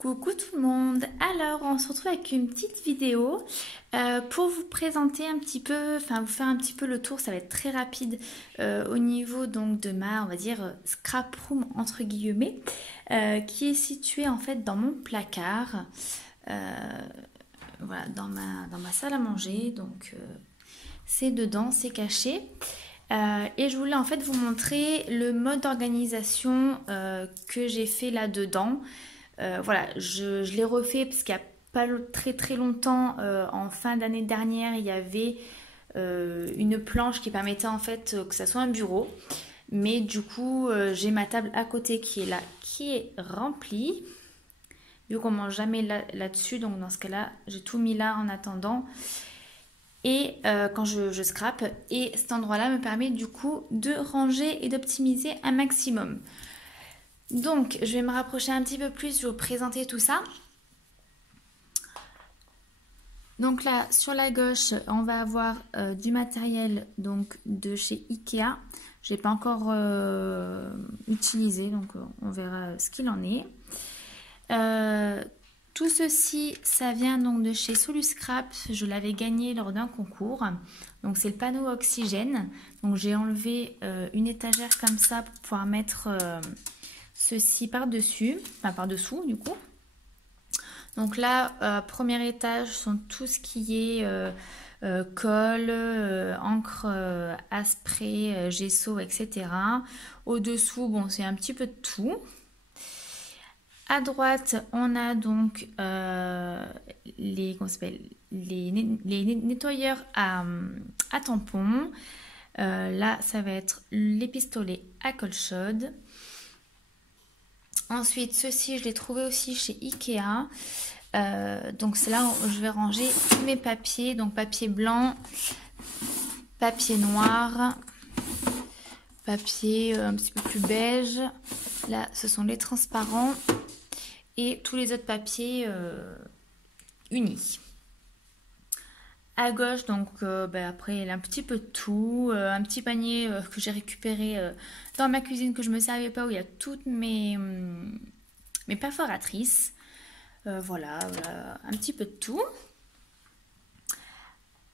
Coucou tout le monde. Alors on se retrouve avec une petite vidéo pour vous présenter un petit peu, enfin vous faire un petit peu le tour. Ça va être très rapide au niveau donc de ma, on va dire, scrap room entre guillemets, qui est située en fait dans mon placard, voilà, dans ma salle à manger. Donc c'est dedans, c'est caché. Et je voulais en fait vous montrer le mode d'organisation que j'ai fait là-dedans. Voilà, je l'ai refait parce qu'il n'y a pas très longtemps, en fin d'année dernière, il y avait une planche qui permettait en fait que ça soit un bureau. Mais du coup, j'ai ma table à côté qui est là, qui est remplie. Vu qu'on mange jamais là-dessus, donc dans ce cas-là, j'ai tout mis là en attendant. Et quand je scrape, et cet endroit-là me permet du coup de ranger et d'optimiser un maximum. Donc, je vais me rapprocher un petit peu plus, je vais vous présenter tout ça. Donc là, sur la gauche, on va avoir du matériel donc de chez Ikea. Je n'ai pas encore utilisé, donc on verra ce qu'il en est. Tout ceci, ça vient donc de chez Soluscrap. Je l'avais gagné lors d'un concours. Donc c'est le panneau oxygène. Donc j'ai enlevé une étagère comme ça pour pouvoir mettre ceci par-dessus, enfin par-dessous du coup. Donc là, premier étage sont tout ce qui est colle, encre à spray, gesso, etc. Au-dessous, bon, c'est un petit peu de tout. À droite, on a donc les nettoyeurs à tampons. Là, ça va être les pistolets à colle chaude. Ensuite, ceci, je l'ai trouvé aussi chez Ikea. Donc c'est là où je vais ranger tous mes papiers. Donc papier blanc, papier noir, papier un petit peu plus beige. Là, ce sont les transparents. Et tous les autres papiers unis. À gauche, donc après il y a un petit peu de tout, un petit panier que j'ai récupéré dans ma cuisine que je ne me servais pas, où il y a toutes mes perforatrices. Voilà, un petit peu de tout.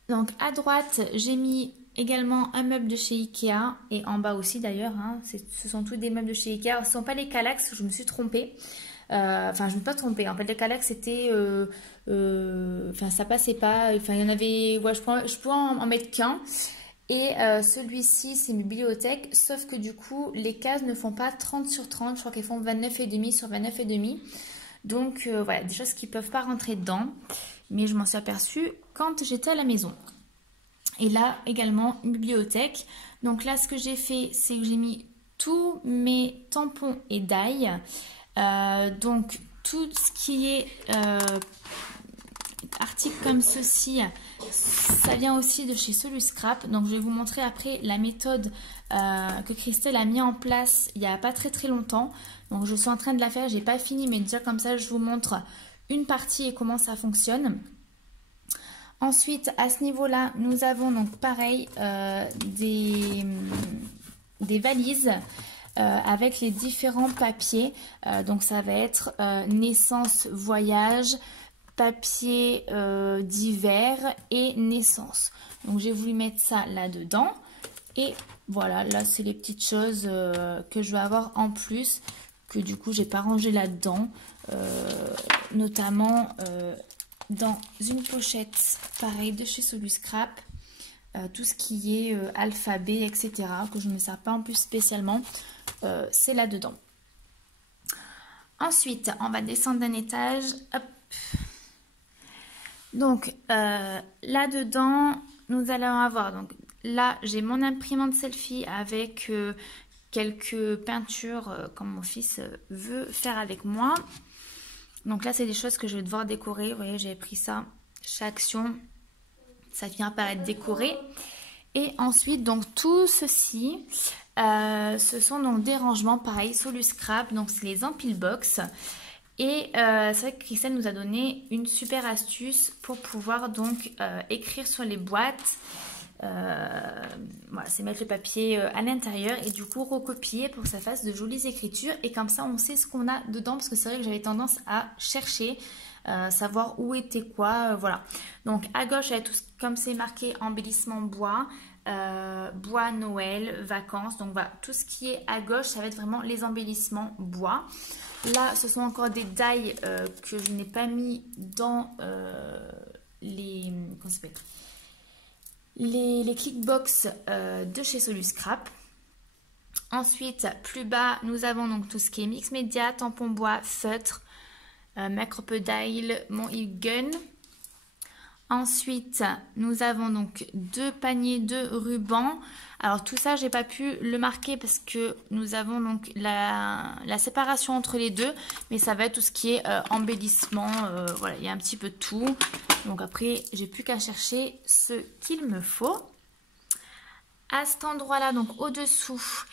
Donc à droite, j'ai mis également un meuble de chez Ikea, et en bas aussi d'ailleurs, hein, ce sont tous des meubles de chez Ikea. Ce ne sont pas les Kallax, je me suis trompée. Enfin, je ne me suis pas trompée. En fait, les Kallax, c'était... Enfin, ça passait pas. Enfin, il y en avait... Ouais, je pouvais en mettre qu'un. Et celui-ci, c'est une bibliothèque. Sauf que du coup, les cases ne font pas 30 sur 30. Je crois qu'elles font 29,5 sur 29,5. Donc, voilà, des choses qui ne peuvent pas rentrer dedans. Mais je m'en suis aperçue quand j'étais à la maison. Et là, également, une bibliothèque. Donc là, ce que j'ai fait, c'est que j'ai mis tous mes tampons et die. Donc tout ce qui est article comme ceci, ça vient aussi de chez Soluscrap. Donc je vais vous montrer après la méthode que Christelle a mis en place il n'y a pas très longtemps. Donc je suis en train de la faire, j'ai pas fini, mais déjà comme ça je vous montre une partie et comment ça fonctionne. Ensuite, à ce niveau-là, nous avons donc pareil des valises avec les différents papiers. Donc ça va être naissance, voyage, papier divers et naissance. Donc j'ai voulu mettre ça là-dedans. Et voilà, là c'est les petites choses que je vais avoir en plus, que du coup j'ai pas rangé là-dedans. Notamment dans une pochette pareil de chez Soluscrap. Tout ce qui est alphabet, etc. que je ne me sers pas en plus spécialement. C'est là-dedans. Ensuite, on va descendre d'un étage. Hop. Donc, là-dedans, nous allons avoir... Donc, là, j'ai mon imprimante selfie avec quelques peintures comme mon fils veut faire avec moi. Donc là, c'est des choses que je vais devoir décorer. Vous voyez, j'avais pris ça. Chaque action, ça vient par être décoré. Et ensuite, donc tout ceci... ce sont donc des rangements pareil, Soluscrap, donc c'est les empile box. Et c'est vrai que Christelle nous a donné une super astuce pour pouvoir donc écrire sur les boîtes Voilà, c'est mettre le papier à l'intérieur et du coup recopier pour que ça fasse de jolies écritures. Et comme ça, on sait ce qu'on a dedans parce que c'est vrai que j'avais tendance à chercher, savoir où était quoi. Voilà. Donc à gauche, tout, comme c'est marqué embellissement bois, bois Noël, vacances. Donc voilà, tout ce qui est à gauche, ça va être vraiment les embellissements bois. Là, ce sont encore des die que je n'ai pas mis dans les... Comment ça s'appelle ? Les clickbox de chez Soluscrap. Ensuite, plus bas, nous avons donc tout ce qui est mix média, tampon bois, feutre, Macropedile, mon gun. Ensuite, nous avons donc 2 paniers de rubans. Alors tout ça, j'ai pas pu le marquer parce que nous avons donc la séparation entre les deux. Mais ça va être tout ce qui est embellissement. Voilà, il y a un petit peu de tout. Donc après, j'ai plus qu'à chercher ce qu'il me faut. À cet endroit-là, donc au-dessous,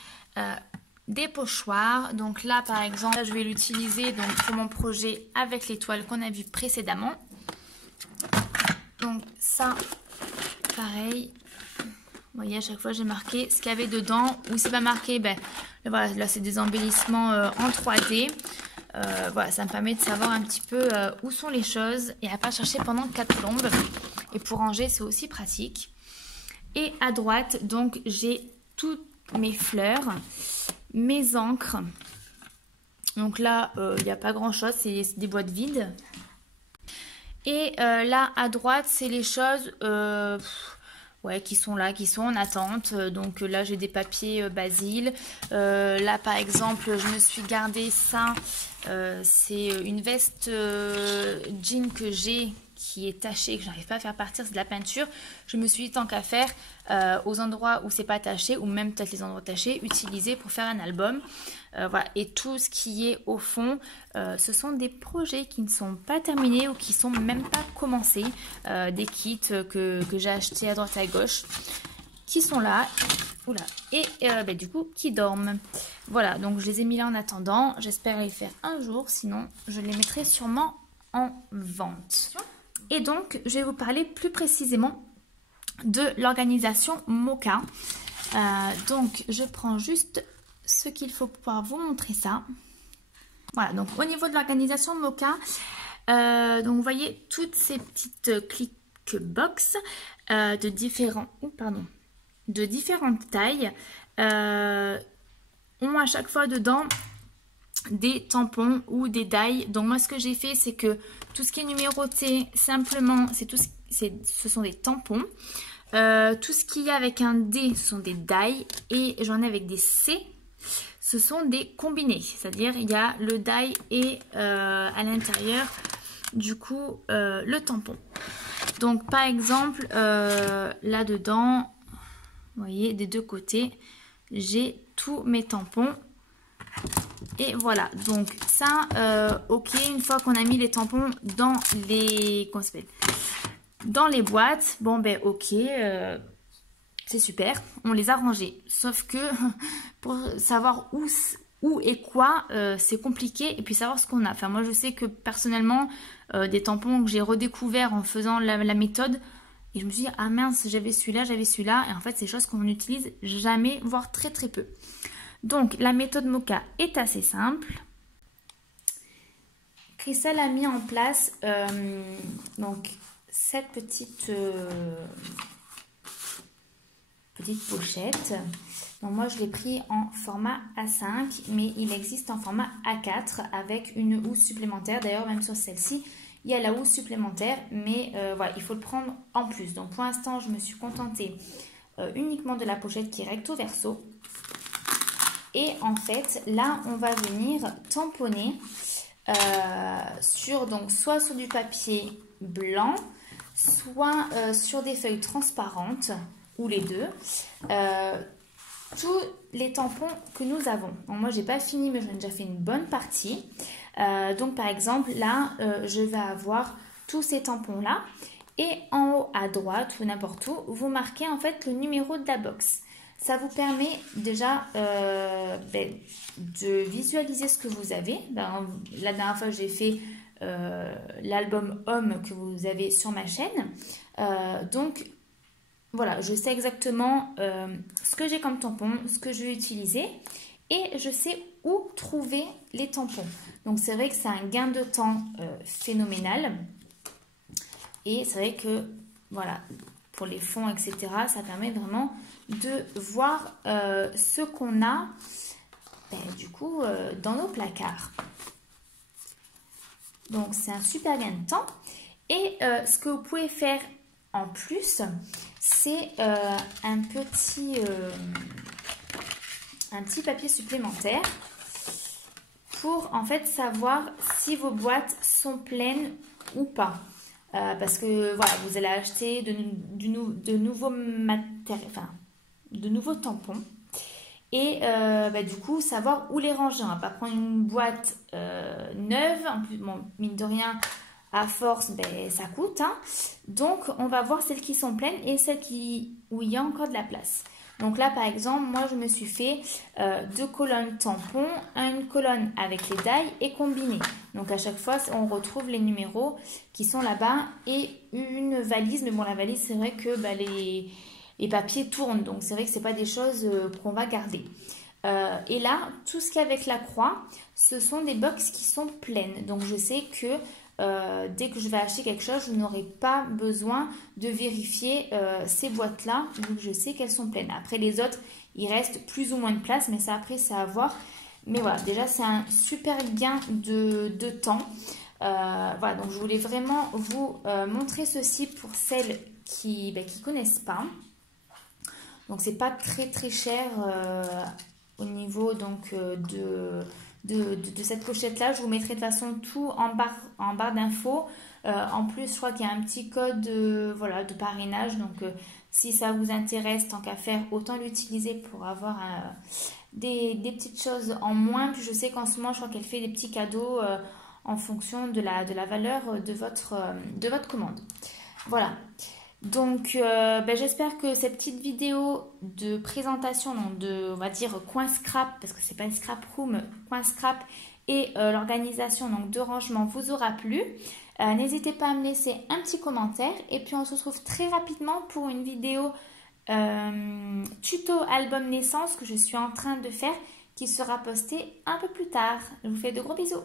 des pochoirs. Donc là, par exemple, là, je vais l'utiliser donc pour mon projet avec l'étoile qu'on a vu précédemment. Donc ça, pareil, vous voyez à chaque fois j'ai marqué ce qu'il y avait dedans. Ou c'est pas marqué, ben voilà, là c'est des embellissements en 3D. Voilà, ça me permet de savoir un petit peu où sont les choses et à pas chercher pendant 4 plombes. Et pour ranger, c'est aussi pratique. Et à droite, donc j'ai toutes mes fleurs, mes encres. Donc là, il n'y a pas grand chose, c'est des boîtes vides. Et là à droite, c'est les choses ouais, qui sont là, qui sont en attente. Donc là, j'ai des papiers Basile. Là, par exemple, je me suis gardé ça. C'est une veste jean que j'ai qui est tachée, que je n'arrive pas à faire partir, c'est de la peinture. Je me suis dit, tant qu'à faire, aux endroits où c'est pas taché, ou même peut-être les endroits tachés, utiliser pour faire un album. Voilà. Et tout ce qui est au fond, ce sont des projets qui ne sont pas terminés ou qui sont même pas commencés. Des kits que j'ai achetés à droite à gauche, qui sont là. Oula. Et bah, du coup, qui dorment. Voilà, donc je les ai mis là en attendant. J'espère les faire un jour, sinon je les mettrai sûrement en vente. Et donc, je vais vous parler plus précisément de l'organisation Mocha. Donc, je prends juste ce qu'il faut pour pouvoir vous montrer ça. Voilà, donc au niveau de l'organisation Mocha, donc vous voyez toutes ces petites clickbox de différentes tailles ont à chaque fois dedans des tampons ou des die. Donc moi ce que j'ai fait, c'est que tout ce qui est numéroté, simplement, ce sont des tampons. Tout ce qu'il y a avec un D, ce sont des die. Et j'en ai avec des C, ce sont des combinés. C'est-à-dire il y a le die et à l'intérieur, du coup, le tampon. Donc par exemple, là-dedans, vous voyez, des deux côtés, j'ai tous mes tampons. Et voilà, donc ça, ok, une fois qu'on a mis les tampons dans les, dans les boîtes, bon ben ok, c'est super, on les a rangés. Sauf que pour savoir où et quoi, c'est compliqué. Et puis savoir ce qu'on a. Enfin moi je sais que personnellement, des tampons que j'ai redécouverts en faisant la méthode, et je me suis dit, ah mince, j'avais celui-là. Et en fait, c'est des choses qu'on n'utilise jamais, voire très très peu. Donc, la méthode Mocha est assez simple. Christelle a mis en place donc cette petite pochette. Donc, moi, je l'ai pris en format A5, mais il existe en format A4 avec une housse supplémentaire. D'ailleurs, même sur celle-ci, il y a la housse supplémentaire, mais voilà, il faut le prendre en plus. Donc, pour l'instant, je me suis contentée uniquement de la pochette qui est recto verso. Et en fait, là, on va venir tamponner soit sur du papier blanc, soit sur des feuilles transparentes, ou les deux, tous les tampons que nous avons. Donc, moi, j'ai pas fini, mais j'en ai déjà fait une bonne partie. Donc, par exemple, là, je vais avoir tous ces tampons-là. Et en haut à droite, ou n'importe où, vous marquez en fait le numéro de la box. Ça vous permet déjà de visualiser ce que vous avez. La dernière fois, j'ai fait l'album Homme que vous avez sur ma chaîne. Donc, voilà, je sais exactement ce que j'ai comme tampon, ce que je vais utiliser et je sais où trouver les tampons. Donc c'est vrai que c'est un gain de temps phénoménal et c'est vrai que voilà, pour les fonds, etc., ça permet vraiment de voir ce qu'on a du coup dans nos placards. Donc c'est un super gain de temps. Et ce que vous pouvez faire en plus, c'est un petit papier supplémentaire pour en fait savoir si vos boîtes sont pleines ou pas. Parce que voilà, vous allez acheter de nouveaux matériaux, enfin, de nouveaux tampons. Et du coup, savoir où les ranger. On va pas prendre une boîte neuve. En plus, bon, mine de rien, à force, ça coûte. Hein. Donc, on va voir celles qui sont pleines et celles où il y a encore de la place. Donc là, par exemple, moi, je me suis fait 2 colonnes tampons, une colonne avec les dailles et combinées. Donc, à chaque fois, on retrouve les numéros qui sont là-bas et une valise. Mais bon, la valise, c'est vrai que les papiers tournent. Donc, c'est vrai que ce n'est pas des choses qu'on va garder. Et là, tout ce qui est avec la croix, ce sont des box qui sont pleines. Donc, je sais que dès que je vais acheter quelque chose, je n'aurai pas besoin de vérifier ces boîtes-là, vu que je sais qu'elles sont pleines. Après, les autres, il reste plus ou moins de place, mais ça, après, c'est à voir. Mais voilà, déjà, c'est un super gain de temps. Voilà, donc je voulais vraiment vous montrer ceci pour celles qui connaissent pas. Donc, c'est pas très très cher au niveau donc de cette pochette-là. Je vous mettrai de toute façon tout en barre d'infos. En plus, je crois qu'il y a un petit code voilà, de parrainage. Donc, si ça vous intéresse, tant qu'à faire, autant l'utiliser pour avoir des petites choses en moins. Puis, je sais qu'en ce moment, je crois qu'elle fait des petits cadeaux en fonction de la valeur de votre commande. Voilà. Donc, j'espère que cette petite vidéo de présentation on va dire coin scrap, parce que c'est pas une scrap room, coin scrap et l'organisation donc de rangement vous aura plu. N'hésitez pas à me laisser un petit commentaire et puis on se retrouve très rapidement pour une vidéo tuto album naissance que je suis en train de faire qui sera postée un peu plus tard. Je vous fais de gros bisous.